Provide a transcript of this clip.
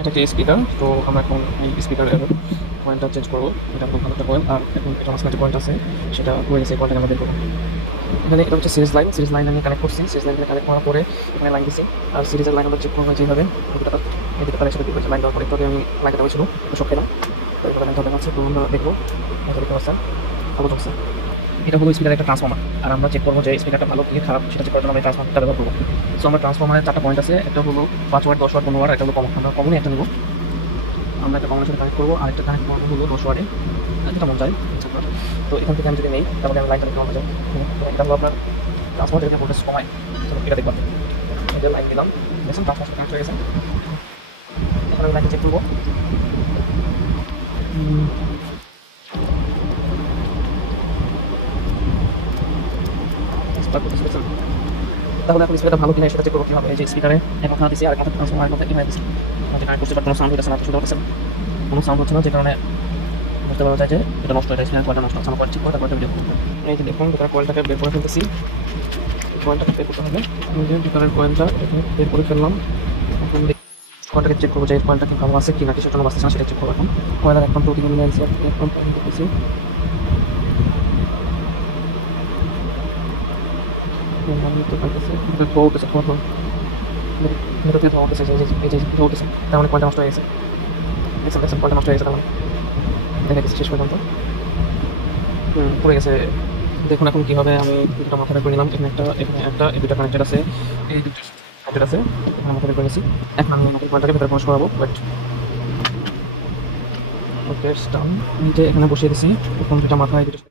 এটা একটা স্পিকার। তো আমরা এখন এই স্পিকারের পয়েন্টটা চেঞ্জ করবো। এটা খুব ভালো একটা পয়েন্ট। আর এখন এটা মাঝখানে যে পয়েন্ট আছে সেটা হয়ে গেছে, এই পয়েন্টটাকে আমরা বের করবো। এখানে এটা হচ্ছে সিরিজ লাইন আমি কানেক্ট করছি। সিরিজ লাইন কানেক্ট করার পরে এখানে লাইন দিচ্ছি। আর সিরিজের লাইন আমরা চেক করবো যেভাবে এই দুটো তার সাথে লাইন দেওয়ার পরে একটু আগে আমি লাইনটা দেওয়া ছিল, সব খেলাম। তো এইভাবে লাইন ধরে আছে। তো আমরা দেখবো দেখতে পাচ্ছেন ভালো চলছে। এটা হলো স্পিকারের একটা ট্রান্সফর্মার। আর আমরা চেক করবো যে স্পিকারটা ভালো কি খারাপ সেটা চেক করার জন্য আমরা ট্রান্সফর্মারটা ব্যবহার করবো। সো আমরা ট্রান্সফর্মারের 4টা পয়েন্ট আছে। একটা হলো 5 ওয়াট, 10 ওয়াট, 15 ওয়াট। একটা হলো কমন। আমরা কমনই একটা নেবো। আমরা একটা কমনের সাথে কানেক্ট করবো। আরেকটা কানেক্ট করবো হলো 10 ওয়াটে, যেটা মন চাই। তো এখান থেকে আমি যদি নেই তাহলে আমি লাইনটা দেখতে যাই। এটা হলো আপনার ট্রান্সফর্মার যেটা ভোল্টেজ কমায়। তো এটা দেখবেন এটা লাইন দিলাম, দেখছেন ট্রান্সফর্মার কানেক্ট হয়ে গেছে। এখন আমি লাইনটা চেক করবো। তাহলে এখন স্পিকারটা ভালো কিনা সেটা চেক করবো কীভাবে। এই যে স্পিকারে এক মাথা দিচ্ছি আর এক মাথা ট্রান্সফর্মারের মধ্যে কীভাবে দিচ্ছি, আমাদের কানেক্ট করতে কোনো সাউন্ড হচ্ছে না, শুনতে পাচ্ছেন কোনো সাউন্ড হচ্ছে না, যে কারণে বুঝতে পারা যায় যে এটা নষ্ট হয়ে যায়। কয়েলটা নষ্ট হচ্ছে, আমার কয়েল ঠিক করে তারপরে ভিডিও করবো। এই যে দেখুন ভিতরে কয়েলটাকে বের করে ফেলতেছি। কয়েলটাকে বের করতে হবে। আমি যে ভিতরের কয়েলটা এখানে বের করে ফেললাম। এখন কয়েলটাকে চেক করবো যে কয়েলটা কি ভালো আছে কি না, কিসের জন্য বাঁচতেছে না সেটা চেক করবো। এখন কয়েলের এখন প্রতি মিলে আছে, এখন করতেছি। ধোয়া উঠেছে, ভেতর থেকে ধোয়া উঠেছে, এই যে ধোয়া উঠেছে, তার মানে কয়েলটা নষ্ট হয়ে গেছে। দেখছেন কয়েলটা নষ্ট হয়ে গেছে, তার মানে দেখা গেছে শেষ পর্যন্ত পড়ে গেছে। দেখুন এখন কীভাবে আমি দুটো মাথা বের করে নিলাম। এখানে একটা এই দুটো কানেক্টেড আছে, এই দুটো কানেক্টেড আছে, এখানে মাথা বের করে নিয়েছি। এখন আমি নতুন পয়েন্টটাকে ভেতরে প্রবেশ করাবো। ওয়েট, ওকে ডান। নিচে এখানে বসিয়ে দিচ্ছি। এখন দুটো মাথা এই দুটো